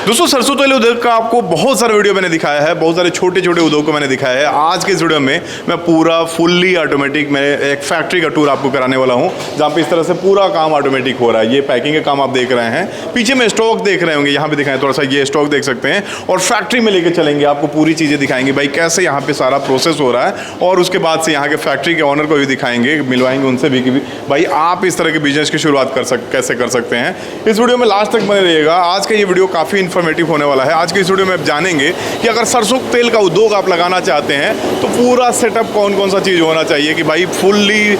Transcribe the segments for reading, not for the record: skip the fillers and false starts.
दोस्तों सरसों तेल उद्योग का आपको बहुत सारे वीडियो मैंने दिखाया है, बहुत सारे छोटे छोटे उद्योग को मैंने दिखाया है। आज के इस वीडियो में मैं पूरा फुल्ली ऑटोमेटिक में एक फैक्ट्री का टूर आपको कराने वाला हूं, जहां पे इस तरह से पूरा काम ऑटोमेटिक हो रहा है। ये पैकिंग का काम आप देख रहे हैं, पीछे में स्टॉक देख रहे होंगे, यहाँ पे दिखाएं थोड़ा सा, ये स्टॉक देख सकते हैं। और फैक्ट्री में लेके चलेंगे, आपको पूरी चीज़ें दिखाएंगे भाई कैसे यहाँ पे सारा प्रोसेस हो रहा है। और उसके बाद से यहाँ के फैक्ट्री के ऑनर को भी दिखाएंगे, मिलवाएंगे उनसे भी कि भाई आप इस तरह के बिजनेस की शुरुआत कैसे कर सकते हैं। इस वीडियो में लास्ट तक बने रहिएगा। आज का ये वीडियो काफ़ी इन्फॉर्मेटिव होने वाला है। आज के इस वीडियो में आप जानेंगे कि अगर सरसों तेल का उद्योग आप लगाना चाहते हैं तो पूरा सेटअप कौन कौन सा चीज़ होना चाहिए कि भाई फुल्ली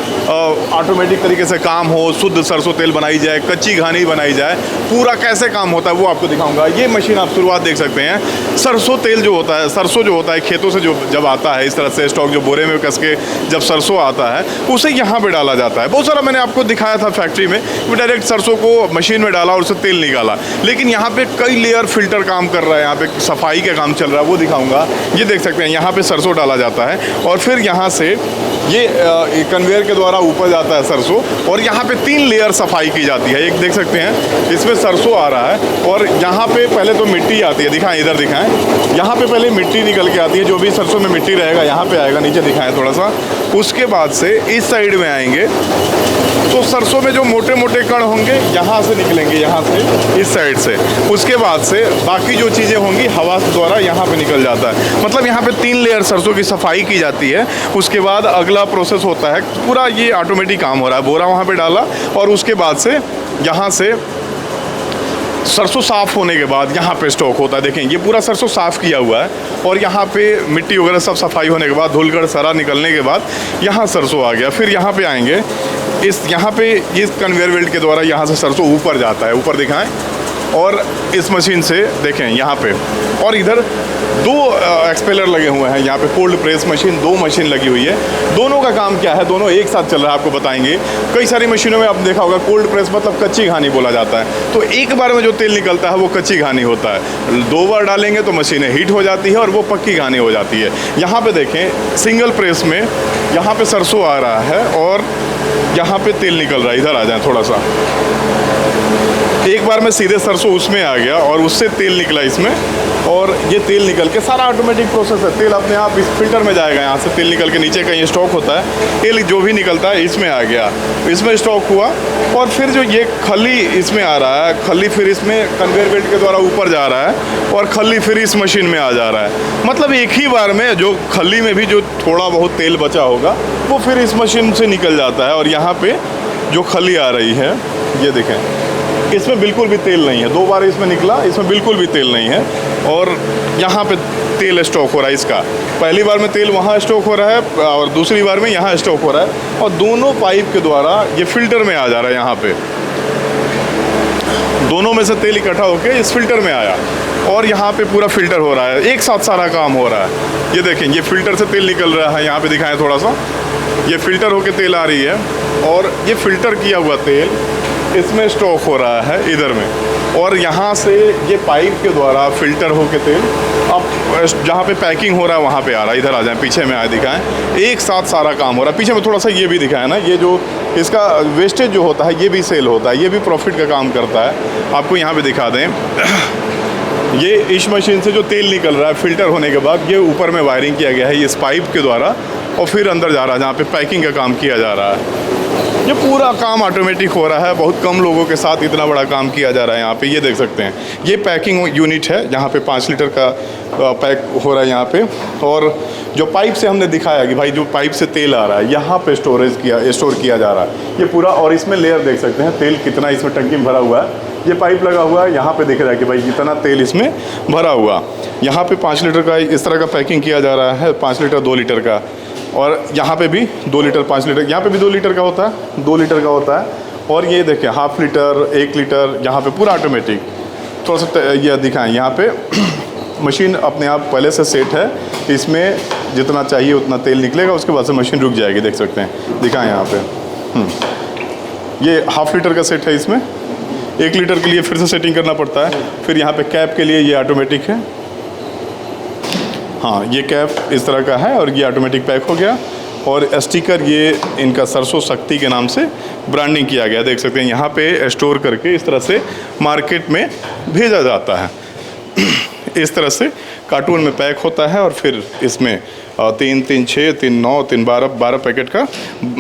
ऑटोमेटिक तरीके से काम हो, शुद्ध सरसों तेल बनाई जाए, कच्ची घानी बनाई जाए, पूरा कैसे काम होता है वो आपको दिखाऊंगा। ये मशीन आप शुरुआत देख सकते हैं। सरसों तेल जो होता है, सरसों जो होता है खेतों से जो जब आता है इस तरह से स्टॉक जो बोरे में कस के जब सरसों आता है उसे यहाँ पे डाला जाता है। बहुत सारा मैंने आपको दिखाया था फैक्ट्री में, डायरेक्ट सरसों को मशीन में डाला और उससे तेल निकाला। लेकिन यहाँ पे कई लेयर फिल्टर काम कर रहा है, यहाँ पे सफाई का काम चल रहा है, वो दिखाऊंगा। ये देख सकते हैं यहाँ पे सरसों डाला जाता है और फिर यहाँ से ये कन्वेयर के द्वारा ऊपर जाता है सरसों, और यहाँ पे 3 लेयर सफाई की जाती है। एक देख सकते हैं इसमें सरसों आ रहा है और यहाँ पे पहले तो मिट्टी आती है, दिखाएं इधर दिखाएं, यहाँ पे पहले मिट्टी निकल के आती है, जो भी सरसों में मिट्टी रहेगा यहाँ पे आएगा, नीचे दिखाएं थोड़ा सा। उसके बाद से इस साइड में आएंगे तो सरसों में जो मोटे मोटे कण होंगे यहाँ से निकलेंगे, यहाँ से इस साइड से। उसके बाद से बाकी जो चीज़ें होंगी हवा द्वारा यहाँ पे निकल जाता है। मतलब यहाँ पे 3 लेयर सरसों की सफाई की जाती है। उसके बाद अगला प्रोसेस होता है, पूरा ये ऑटोमेटिक काम हो रहा है। बोरा वहाँ पे डाला और उसके बाद से यहाँ से सरसों साफ़ होने के बाद यहाँ पे स्टॉक होता है। देखें ये पूरा सरसों साफ़ किया हुआ है और यहाँ पे मिट्टी वगैरह सब सफाई होने के बाद, धूलगढ़ सारा निकलने के बाद यहाँ सरसों आ गया। फिर यहाँ पे आएंगे, यहाँ पे इस कन्वेयर बेल्ट के द्वारा यहाँ से सरसों ऊपर जाता है, ऊपर दिखाएं, और इस मशीन से देखें यहाँ पे, और इधर 2 एक्सपेलर लगे हुए हैं। यहाँ पे कोल्ड प्रेस मशीन, 2 मशीन लगी हुई है। दोनों का काम क्या है, दोनों एक साथ चल रहा है, आपको बताएंगे। कई सारी मशीनों में आपने देखा होगा कोल्ड प्रेस मतलब कच्ची घानी बोला जाता है, तो एक बार में जो तेल निकलता है वो कच्ची घानी होता है। 2 बार डालेंगे तो मशीनें हीट हो जाती है और वो पक्की घानी हो जाती है। यहाँ पे देखें सिंगल प्रेस में यहाँ पे सरसों आ रहा है और यहाँ पे तेल निकल रहा है। इधर आ जाए थोड़ा सा, एक बार में सीधे सरसों उसमें आ गया और उससे तेल निकला इसमें, और ये तेल निकल के सारा ऑटोमेटिक प्रोसेस है। तेल अपने आप इस फिल्टर में जाएगा, यहाँ से तेल निकल के नीचे कहीं स्टॉक होता है, तेल जो भी निकलता है इसमें आ गया, इसमें स्टॉक हुआ। और फिर जो ये खली इसमें आ रहा है, खली फिर इसमें कन्वेयर बेल्ट के द्वारा ऊपर जा रहा है और खली फिर इस मशीन में आ जा रहा है। मतलब एक ही बार में जो खली में भी जो थोड़ा बहुत तेल बचा होगा वो फिर इस मशीन से निकल जाता है। और यहाँ पर जो खली आ रही है ये देखें, इसमें बिल्कुल भी तेल नहीं है। 2 बार इसमें निकला, इसमें बिल्कुल भी तेल नहीं है। और यहाँ पे तेल स्टॉक हो रहा है इसका। पहली बार में तेल वहाँ स्टॉक हो रहा है और दूसरी बार में यहाँ स्टॉक हो रहा है, और दोनों पाइप के द्वारा ये फिल्टर में आ जा रहा है। यहाँ पे दोनों में से तेल इकट्ठा होकर इस फिल्टर में आया और यहाँ पे पूरा फिल्टर हो रहा है, एक साथ सारा काम हो रहा है। ये देखें ये फिल्टर से तेल निकल रहा है, यहाँ पे दिखाएं थोड़ा सा, ये फिल्टर होके तेल आ रही है और ये फिल्टर किया हुआ तेल इसमें स्टॉक हो रहा है इधर में, और यहाँ से ये पाइप के द्वारा फिल्टर होके तेल अब जहाँ पे पैकिंग हो रहा है वहाँ पे आ रहा है। इधर आ जाए, पीछे में आए दिखाएं, एक साथ सारा काम हो रहा है। पीछे में थोड़ा सा ये भी दिखाएं ना, ये जो इसका वेस्टेज जो होता है ये भी सेल होता है, ये भी प्रॉफिट का काम करता है। आपको यहाँ पे दिखा दें ये इस मशीन से जो तेल निकल रहा है फिल्टर होने के बाद, ये ऊपर में वायरिंग किया गया है इस पाइप के द्वारा, और फिर अंदर जा रहा है जहाँ पे पैकिंग का काम किया जा रहा है। ये पूरा काम ऑटोमेटिक हो रहा है, बहुत कम लोगों के साथ इतना बड़ा काम किया जा रहा है। यहाँ पे ये देख सकते हैं, ये पैकिंग यूनिट है जहाँ पे 5 लीटर का पैक हो रहा है यहाँ पे। और जो पाइप से हमने दिखाया कि भाई जो पाइप से तेल आ रहा है यहाँ पे स्टोर किया जा रहा है ये पूरा। और इसमें लेयर देख सकते हैं तेल कितना इसमें टंकी में भरा हुआ है। ये पाइप लगा हुआ है, यहाँ पे दिख रहा है कि भाई इतना तेल इसमें भरा हुआ। यहाँ पे 5 लीटर का इस तरह का पैकिंग किया जा रहा है, 5 लीटर 2 लीटर का, और यहाँ पे भी 2 लीटर 5 लीटर, यहाँ पे भी 2 लीटर का होता है, 2 लीटर का होता है। और ये देखिए हाफ लीटर 1 लीटर, यहाँ पे पूरा ऑटोमेटिक। थोड़ा सा ये दिखाएं, यहाँ पे मशीन अपने आप पहले से सेट है, इसमें जितना चाहिए उतना तेल निकलेगा, उसके बाद से मशीन रुक जाएगी। देख सकते हैं, दिखाएं यहाँ पे ये हाफ लीटर का सेट है, इसमें 1 लीटर के लिए फिर से सेटिंग करना पड़ता है। फिर यहाँ पे कैप के लिए ये ऑटोमेटिक है, हाँ ये कैप इस तरह का है और ये ऑटोमेटिक पैक हो गया। और स्टिकर ये इनका सरसों शक्ति के नाम से ब्रांडिंग किया गया, देख सकते हैं। यहाँ पे स्टोर करके इस तरह से मार्केट में भेजा जाता है। इस तरह से कार्टून में पैक होता है और फिर इसमें 3, 3, 6, 3, 9, 3, 12 पैकेट का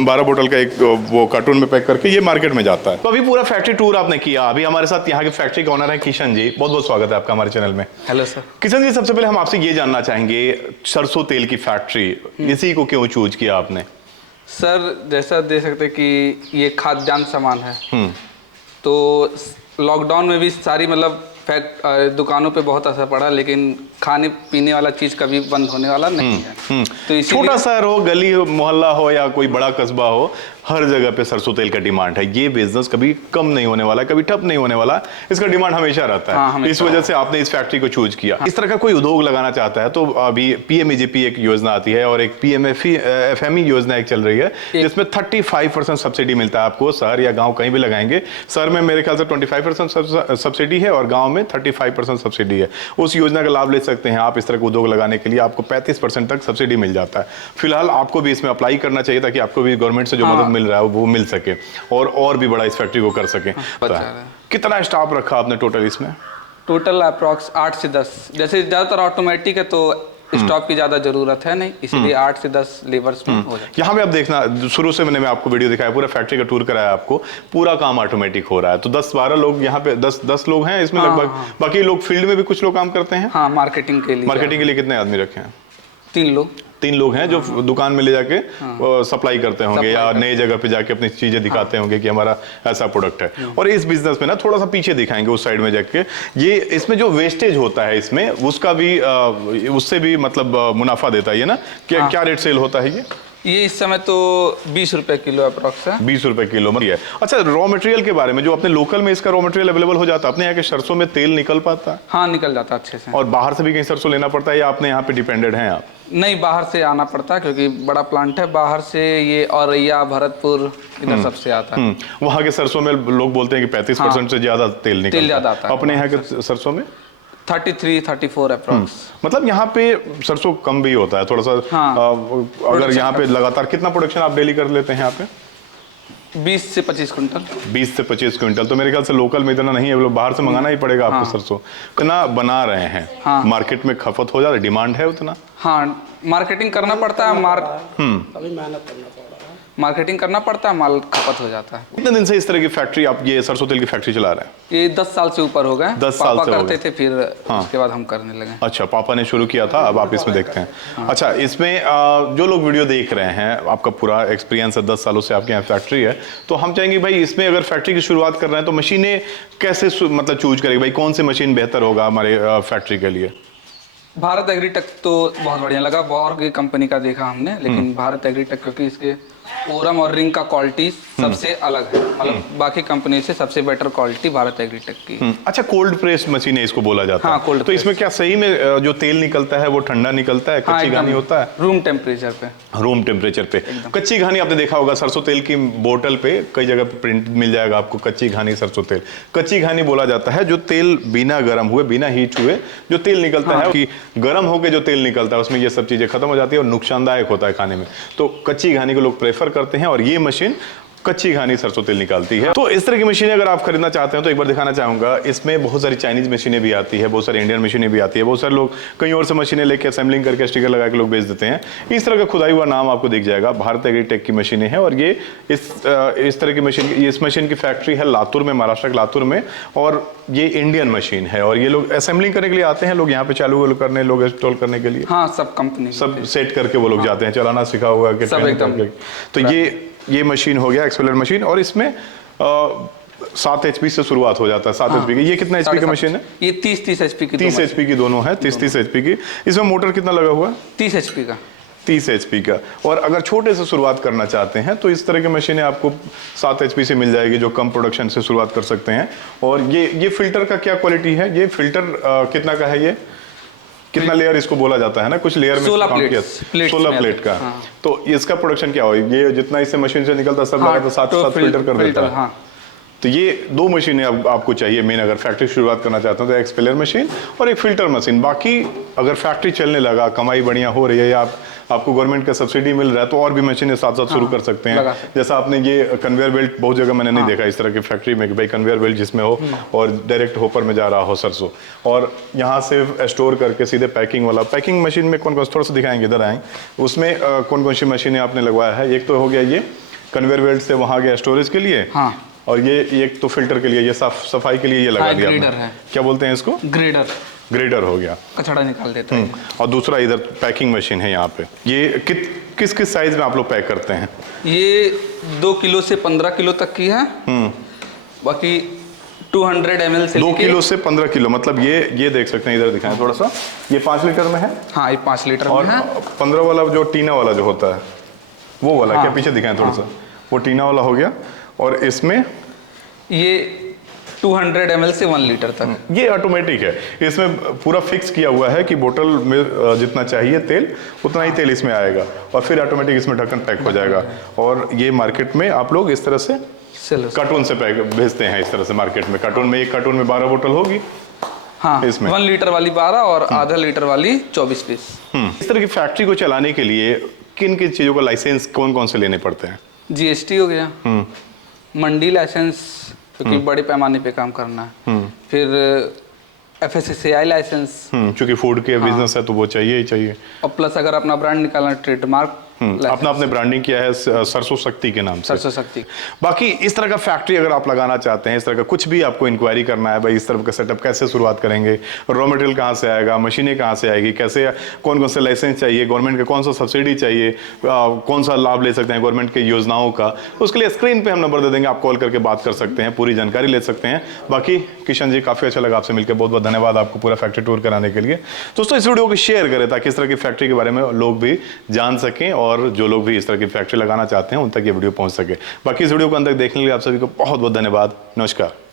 12 बोतल का एक वो कार्टून में पैक करके ये मार्केट में जाता है। तो अभी पूरा फैक्ट्री टूर आपने किया, अभी हमारे साथ यहाँ के फैक्ट्री के ओनर है किशन जी। बहुत बहुत स्वागत है आपका हमारे चैनल में। Hello sir. किशन जी, सबसे पहले हम आपसे ये जानना चाहेंगे, सरसों तेल की फैक्ट्री इसी को क्यों चूज किया आपने? सर जैसा देख सकते हैं कि ये खाद्यान्न सामान है, तो लॉकडाउन में भी सारी मतलब दुकानों पे बहुत असर पड़ा, लेकिन खाने पीने वाला चीज कभी बंद होने वाला नहीं है। तो छोटा शहर हो, गली हो, मोहल्ला हो या कोई बड़ा कस्बा हो, हर जगह पे सरसों तेल का डिमांड है। ये बिजनेस कभी कम नहीं होने वाला, कभी ठप नहीं होने वाला, इसका डिमांड हमेशा रहता है। हाँ, इस वजह से आपने इस फैक्ट्री को चूज किया। इस तरह का कोई उद्योग लगाना चाहता है तो अभी पीएमईजीपी एक योजना आती है और एक पीएमएफएमई योजना एक चल रही है, जिसमें 35% सब्सिडी मिलता है आपको। शहर या गाँव कहीं भी लगाएंगे, शहर में मेरे ख्याल से 25% सब्सिडी है और गाँव में 35% सब्सिडी है। उस योजना का लाभ ले सकते हैं आप। इस तरह का उद्योग लगाने के लिए आपको 35% तक सब्सिडी मिल जाता है। फिलहाल आपको भी इसमें अप्लाई करना चाहिए ताकि आपको भी गवर्नमेंट से जो मदद मिल रहा है वो मिल सके और भी बड़ा इस फैक्ट्री को कर सके। कितना स्टाफ रखा आपने टोटल इसमें? टोटल अप्रॉक्स 8 से 10। जैसे ज्यादातर ऑटोमेटिक है तो स्टॉप की ज्यादा जरूरत है नहीं, इसलिए 8 से 10 लेबर्स में हो जाए। यहाँ पे आप देखना, शुरू से मैंने आपको वीडियो दिखाया, पूरा फैक्ट्री का टूर कराया आपको, पूरा काम ऑटोमेटिक हो रहा है। तो 10-12 लोग यहाँ पे 10 लोग हैं इसमें लगभग। बाकी लोग फील्ड में भी कुछ लोग काम करते हैं। हाँ, मार्केटिंग के लिए। मार्केटिंग के लिए कितने आदमी रखे हैं? 3 लोग हैं जो दुकान में ले जाके सप्लाई करते होंगे या नई जगह पे जाके अपनी चीजें दिखाते होंगे कि हमारा ऐसा प्रोडक्ट है। और इस बिजनेस में ना थोड़ा सा पीछे दिखाएंगे उस साइड में जाके, ये इसमें जो वेस्टेज होता है इसमें उसका भी उससे भी मतलब मुनाफा देता है ये ना। क्या रेट सेल होता है ये इस समय तो 20 रुपए किलो अप्रॉक्स है। 20 रुपए किलो है। अच्छा, रॉ मटेरियल के बारे में, जो अपने लोकल में इसका रॉ मटेरियल अवेलेबल हो जाता है, अपने यहाँ के सरसों में तेल निकल पाता है? हाँ, निकल जाता है अच्छे से। और बाहर से भी कहीं सरसों लेना पड़ता है या अपने यहाँ पे डिपेंडेंट हैं आप? नहीं, बाहर से आना पड़ता है क्योंकि बड़ा प्लांट है। बाहर से ये औरैया, भरतपुर इधर सबसे आता है। वहाँ के सरसों में लोग बोलते हैं कि 35% से ज्यादा तेल निकलता है। अपने यहाँ के सरसों में 33-34 अप्रॉक्स। मतलब यहाँ पे सरसों कम भी होता है थोड़ा सा। अगर यहाँ पे लगातार कितना प्रोडक्शन आप डेली कर लेते हैं यहाँ पे? 20 से 25 क्विंटल। 20 से 25 क्विंटल। तो मेरे ख्याल से लोकल में इतना नहीं है, बाहर से मंगाना ही पड़ेगा आपको। सरसों कितना बना रहे हैं? मार्केट में खपत हो जाता है, डिमांड है उतना? हाँ, मार्केटिंग करना पड़ता है। अभी मेहनत करना पड़ रहा है, मार्केटिंग करना पड़ता है, माल खपत हो जाता है। कितने दिन से इस तरह की फैक्ट्री आप ये सरसों तेल की फैक्ट्री चला रहे हैं? ये 10 साल से ऊपर हो गए। 10 साल से करते थे, फिर उसके बाद हम करने लगे। अच्छा, पापा ने शुरू किया था, अब आप इसमें देखते हैं। अच्छा, इसमें जो लोग वीडियो देख रहे हैं, आपका पूरा एक्सपीरियंस है, 10 सालों से आपके यहाँ फैक्ट्री है, तो हम चाहेंगे भाई इसमें अगर फैक्ट्री की शुरुआत कर रहे हैं तो मशीनें कैसे मतलब चूज करेंगे भाई, कौन सी मशीन बेहतर होगा हमारे फैक्ट्री के लिए? भारत एग्रीटेक तो बहुत बढ़िया लगा। और की कंपनी का देखा हमने, लेकिन भारत एग्रीटेक क्योंकि इसके ओरम और रिंग का क्वालिटी सबसे अलग है, मतलब बाकी कंपनी से सबसे बेटर क्वालिटी भारत एग्रीटेक की। अच्छा, कोल्ड प्रेस मशीन है इसको बोला जाता है। हाँ, कोल्ड तो इसमें क्या सही में जो तेल निकलता है वो ठंडा निकलता है, कच्ची घानी होता है? रूम टेम्परेचर पे। रूम टेम्परेचर पे कच्ची घानी आपने देखा होगा सरसों तेल की बोतल पे कई जगह पे प्रिंट मिल जाएगा आपको, कच्ची घानी सरसों तेल। कच्ची घानी बोला जाता है जो तेल बिना गर्म हुए, बिना हीट हुए जो तेल निकलता है, कि गर्म होकर जो तेल निकलता है उसमें ये सब चीजें खत्म हो जाती है और नुकसानदायक होता है खाने में। तो कच्ची घानी को लोग प्रेफर करते हैं और ये मशीन कच्ची घानी सरसों तेल निकालती है। तो इस तरह की मशीनें अगर आप खरीदना चाहते हैं तो एक बार दिखाना चाहूंगा, इसमें बहुत सारी चाइनीज मशीनें भी आती है, बहुत सारी इंडियन मशीनें भी आती है, बहुत सारे लोग कहीं और से मशीनें लेके असेंबलिंग करके स्टिकर लगा के लोग बेच देते हैं। इस तरह का खुदाई हुआ नाम आपको दिख जाएगा, भारत एग्रीटेक की मशीनें हैं। और ये इस तरह की मशीन, इस मशीन की फैक्ट्री है लातूर में, महाराष्ट्र के लातूर में, और ये इंडियन मशीन है। और ये लोग असेंबलिंग करने के लिए आते हैं, लोग यहाँ पे चालू करने, लोग इंस्टॉल करने के लिए। हाँ, सब कंपनी सब सेट करके वो लोग जाते हैं, चलाना सिखा हुआ तो ये मशीन हो गया एक्सपेलर मशीन। और इसमें 7 HP से शुरुआत हो जाता है, 7 HP की। ये कितना HP की मशीन है? ये 30 HP की। 30 HP की दोनों है, 30 HP की। इसमें मोटर कितना लगा हुआ है? 30 HP का। 30 HP का। और अगर छोटे से शुरुआत करना चाहते हैं तो इस तरह की मशीनें आपको 7 HP से मिल जाएगी, जो कम प्रोडक्शन से शुरुआत कर सकते हैं। और ये फिल्टर का क्या क्वालिटी है? ये फिल्टर कितना का है? ये कितना लेयर इसको बोला जाता है ना, कुछ लेयर में 16 प्लेट का। हाँ। तो इसका प्रोडक्शन क्या हो, ये जितना इससे मशीन से निकलता सब लगा तो 7 फिल्टर कर देता है। तो ये दो मशीनें अब आपको चाहिए मेन, अगर फैक्ट्री शुरुआत करना चाहते हो तो एक्सपेलर मशीन और एक फिल्टर मशीन। बाकी अगर फैक्ट्री चलने लगा, कमाई बढ़िया हो रही है या आपको गवर्नमेंट का सब्सिडी मिल रहा है तो और भी मशीनें साथ साथ शुरू कर सकते हैं। जैसा आपने ये कन्वेयर बेल्ट बहुत जगह मैंने नहीं देखा इस तरह की फैक्ट्री में कि भाई कन्वेयर बेल्ट जिसमें हो और डायरेक्ट होपर में जा रहा हो सरसों, और यहाँ से स्टोर करके सीधे पैकिंग वाला। पैकिंग मशीन में कौन कौन, थोड़ा सा दिखाएंगे, इधर आएंगे, उसमें कौन कौन सी मशीनें आपने लगवाया है? एक तो हो गया ये कन्वेयर बेल्ट से वहाँ गया स्टोरेज के लिए, और ये एक तो फिल्टर के लिए, ये सफाई के लिए ये लगा दिया ग्रेडर है, क्या बोलते हैं इसको? ग्रेडर हो गया, कचड़ा निकाल देता है। और दूसरा इधर पैकिंग मशीन है यहाँ पे। ये किस किस साइज में आप लोग पैक करते हैं? ये 2 किलो से 15 किलो तक की है। बाकी 200 ml से 2 किलो से 15 किलो, मतलब ये देख सकते हैं, इधर दिखाएं थोड़ा सा, ये 5 लीटर में है। हाँ, ये 5 लीटर और में है। 15 वाला जो टीना वाला जो होता है वो वाला, क्या पीछे दिखाएं थोड़ा सा, वो टीना वाला हो गया। और इसमें ये 200 ml से 1 लीटर तक। ये ऑटोमेटिक है, इसमें पूरा फिक्स किया हुआ है कि बोतल में जितना चाहिए तेल उतना ही तेल इसमें आएगा, और फिर ऑटोमेटिक इसमें ढक्कन पैक हो जाएगा। और ये मार्केट में आप लोग इस तरह से कार्टून से पैक भेजते हैं, इस तरह से मार्केट में कार्टून में, एक कार्टून में 12 बोतल होगी। हाँ, इसमें 1 लीटर वाली 12 और आधा लीटर वाली 24 पीस। इस तरह की फैक्ट्री को चलाने के लिए किन किन चीज़ों का लाइसेंस कौन कौन से लेने पड़ते हैं? GST हो गया, मंडी लाइसेंस क्योंकि बड़े पैमाने पे काम करना है, फिर FSSAI लाइसेंस क्योंकि फूड के बिजनेस है तो वो चाहिए ही चाहिए, और प्लस अगर अपना ब्रांड निकालना, ट्रेडमार्क अपने ब्रांडिंग किया है सरसों शक्ति के नाम से। सरसों शक्ति। बाकी इस तरह का फैक्ट्री अगर आप लगाना चाहते हैं, इस तरह का कुछ भी आपको इंक्वायरी करना है, भाई इस तरह का सेटअप कैसे शुरुआत करेंगे, रॉ मटेरियल कहाँ से आएगा, मशीनें कहाँ से आएगी, कैसे, कौन कौन से लाइसेंस चाहिए, गवर्नमेंट का कौन सा सब्सिडी चाहिए, कौन सा लाभ ले सकते हैं गवर्नमेंट की योजनाओं का, उसके लिए स्क्रीन पर हम नंबर दे देंगे, आप कॉल करके बात कर सकते हैं, पूरी जानकारी ले सकते हैं। बाकी किशन जी, काफ़ी अच्छा लगा आपसे मिलकर, बहुत बहुत धन्यवाद आपको पूरा फैक्ट्री टूर कराने के लिए। दोस्तों, इस वीडियो को शेयर करें ताकि इस तरह की फैक्ट्री के बारे में लोग भी जान सकें, और जो लोग भी इस तरह की फैक्ट्री लगाना चाहते हैं उन तक ये वीडियो पहुंच सके। बाकी इस वीडियो को अंदर देखने के लिए आप सभी को बहुत बहुत धन्यवाद। नमस्कार।